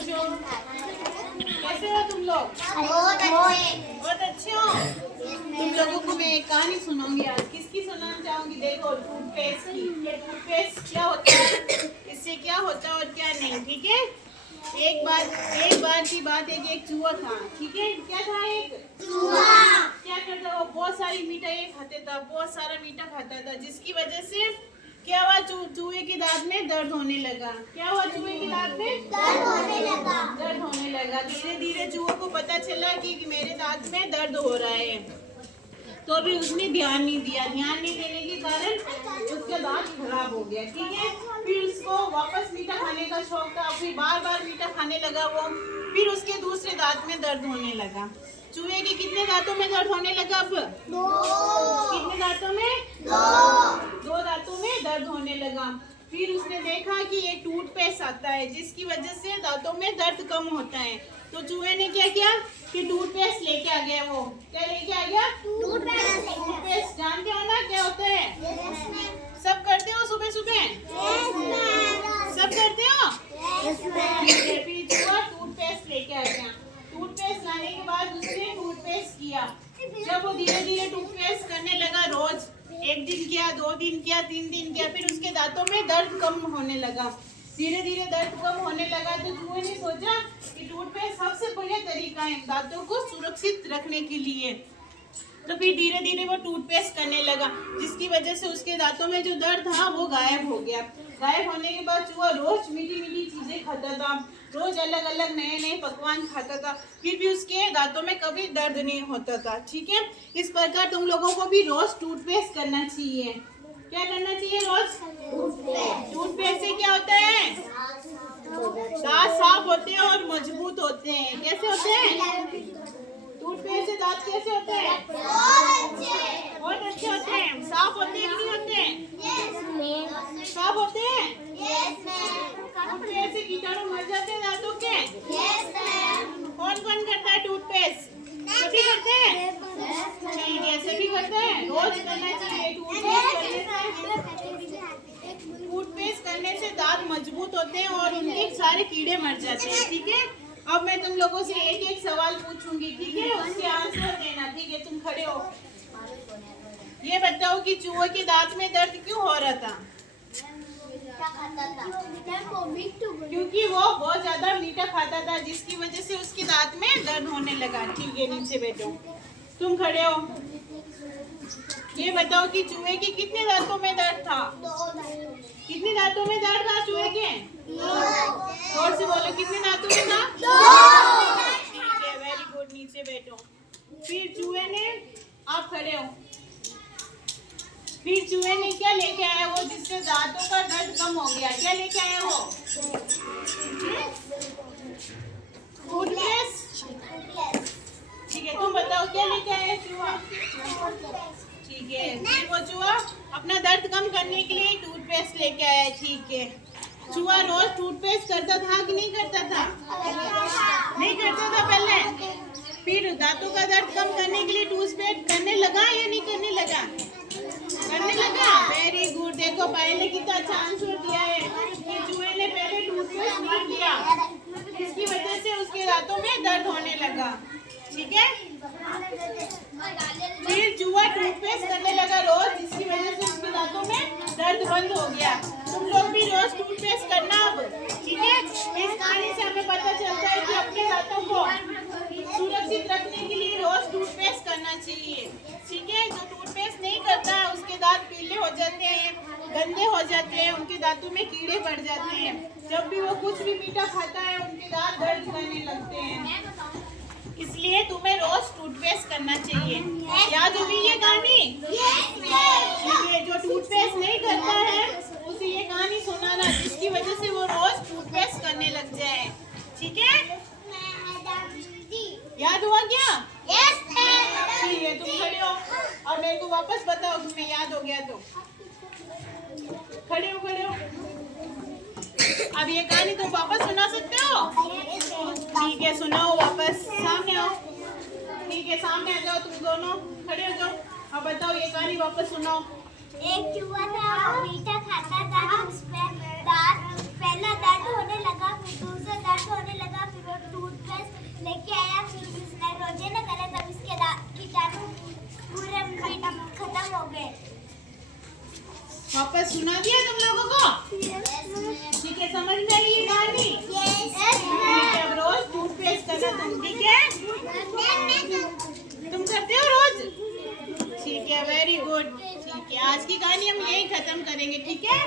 बच्चों, कैसे हो तुम लोग? बहुत अच्छे हो। तुम लोगों को मैं एक कहानी सुनाऊंगी आज। किसकी सुनाना चाहूंगी? देखो, टूथपेस्ट की। ये टूथपेस्ट क्या होता है, इससे क्या होता है और क्या नहीं, ठीक है? एक बार की बात है कि एक चूहा था, ठीक है? क्या था? एक चूहा। क्या करता? वो बहुत सारी मिठाई खाता था, बहुत सारा मीठा खाता था, जिसकी वजह से क्या हुआ? चूहे के दांत में दर्द होने लगा। क्या हुआ? चूहे के दांत में दर्द होने लगा। धीरे धीरे चूहे को पता चला कि मेरे दांत में दर्द हो रहा है, तो अभी उसने ध्यान नहीं दिया। ध्यान नहीं देने के कारण उसका दांत खराब हो गया, ठीक है? फिर उसको वापस मीठा खाने का शौक था, फिर बार बार मीठा खाने लगा वो। फिर उसके दूसरे दांत में दर्द होने लगा। चूहे के कितने दांतों में दर्द होने लगा? अब कितने दांतों में? दो दांतों में दर्द होने लगा। फिर उसने देखा कि ये टूथपेस्ट आता है, जिसकी वजह से दांतों में दर्द कम होता है। तो चूहे ने क्या किया कि टूथपेस्ट लेके आ गया। वो क्या लेके आ गया? टूथपेस्ट। जानते हो ना क्या होता है? सब करते हो सुबह सुबह? सब करते हो? फिर चूहा टूथपेस्ट लेके आ गया। टूथपेस्ट लाने के बाद उसने टूथपेस्ट किया। जब वो धीरे धीरे टूथपेस्ट करने लगा, रोज एक दिन किया, 2 दिन किया, 3 दिन किया, फिर उसके दांतों में दर्द कम होने लगा। धीरे धीरे दर्द कम होने लगा तो चूहे ने सोचा कि टूथपेस्ट सबसे बढ़िया तरीका है दांतों को सुरक्षित रखने के लिए। तो फिर धीरे धीरे वो टूथपेस्ट करने लगा, जिसकी वजह से उसके दांतों में जो दर्द था वो गायब हो गया। गायब होने के बाद चूहा रोज मीठी मीठी चीजें खाता था, रोज अलग अलग नए नए पकवान खाता था, फिर भी उसके दांतों में कभी दर्द नहीं होता था, ठीक है? इस प्रकार तुम लोगों को भी रोज टूथपेस्ट करना चाहिए। क्या करना चाहिए रोज? टूथपेस्ट से क्या होता है? दांत साफ होते हैं और मजबूत होते हैं। कैसे होते हैं? टूथपेस्ट से दांत कैसे होते हैं? बहुत अच्छे होते हैं। साफ होते हैं कि नहीं होते? साफ होते हैं। टूथपेस्ट से कीटाणु मर जाते हैं दांतों के। कौन कौन करता है टूथपेस्ट? सभी करते हैं? ठीक है, सभी करते हैं। रोज करना चाहिए। टूथपेस्ट करने से दांत मजबूत होते हैं और उनके सारे कीड़े मर जाते हैं, ठीक है? अब मैं तुम लोगों से एक एक सवाल पूछूंगी, ठीक है? उसके आंसर देना, ठीक है? तुम खड़े हो। ये बताओ कि चूहे के दांत में दर्द क्यों हो रहा था? क्योंकि वो बहुत ज्यादा मीठा खाता था, जिसकी वजह से उसके दांत में दर्द होने लगा। ठीक है, नीचे बैठो। तुम खड़े हो। ये बताओ कि चूहे के कितने दांतों में दर्द था? कितने दांतों में दर्द था चूहे के? और से बोलो, कितने दांतों में था? ठीक है, वेरी गुड। नीचे बैठो। फिर चूहे ने, आप खड़े हो। फिर चूहे ने क्या लेके आया वो, जिससे दांतों का दर्द कम हो गया? क्या लेके आया वो? टूथपेस्ट। ठीक है, तुम बताओ क्या लेके आया चूहा? ठीक है, फिर वो चूहा अपना दर्द कम करने के लिए टूथपेस्ट लेके आया। ठीक है, चूहा रोज टूथपेस्ट करता था कि नहीं करता था? नहीं करता था पहले। फिर दांतों का दर्द कम करने के लिए टूथपेस्ट करने लगा या नहीं करने लगा? करने लगा। Very good. देखो, पहले कितना अच्छा आंसर दिया है कि चूहे ने पहले टूथपेस्ट नहीं किया, इसकी वजह से उसके दांतों में दर्द होने लगा, ठीक है? फिर चूहा टूथपेस्ट करने लगा रोज, जिसकी वजह से उसके दांतों में दर्द बंद हो गया। तुम लोग भी रोज टूथपेस्ट करना अब, ठीक है? इस कहानी से हमें पता चलता है कि अपने दांतों को सुरक्षित रखने के लिए रोज टूथपेस्ट करना चाहिए, ठीक है? जो टूथपेस्ट नहीं करता है उसके दांत पीले हो जाते हैं, गंदे हो जाते हैं, उनके दांतों में कीड़े बढ़ जाते हैं। जब भी वो कुछ भी मीठा खाता है उनके दांत दर्द करने लगते हैं, इसलिए तुम्हें रोज टूथपेस्ट करना चाहिए। याद होगी ये कहानी? जो टूथपेस्ट नहीं करता है उसे ये कहानी सुनाना, जिसकी वजह से वो रोज टूथपेस्ट करने लग जाए, ठीक है? याद हुआ क्या? ठीक है, तुम खड़े हो और मेरे को वापस बताओ तुम्हें याद हो गया तो। खड़े हो, खड़े हो। अब ये कहानी तुम वापस सुना सकते हो? ठीक है, सुनाओ वापस। सामने आओ। ठीक है, सामने आ जाओ तुम दोनों, खड़े हो जाओ। अब बताओ ये कहानी वापस सुनाओ। एक चूहा था, मीठा खाता था, जिसमें दांत पहला दर्द होने लगा, फिर दूसरा दर्द होने लगा, कीटाणु पूरे खत्म हो गए। वापस सुना दिया तुम लोगों को? ठीक है, समझ में आई ये कहानी? ठीक है, अब रोज टूथपेस्ट करना तुम, ठीक है? तुम करते हो रोज? ठीक है, वेरी गुड। ठीक है, आज की कहानी हम यही खत्म करेंगे, ठीक है?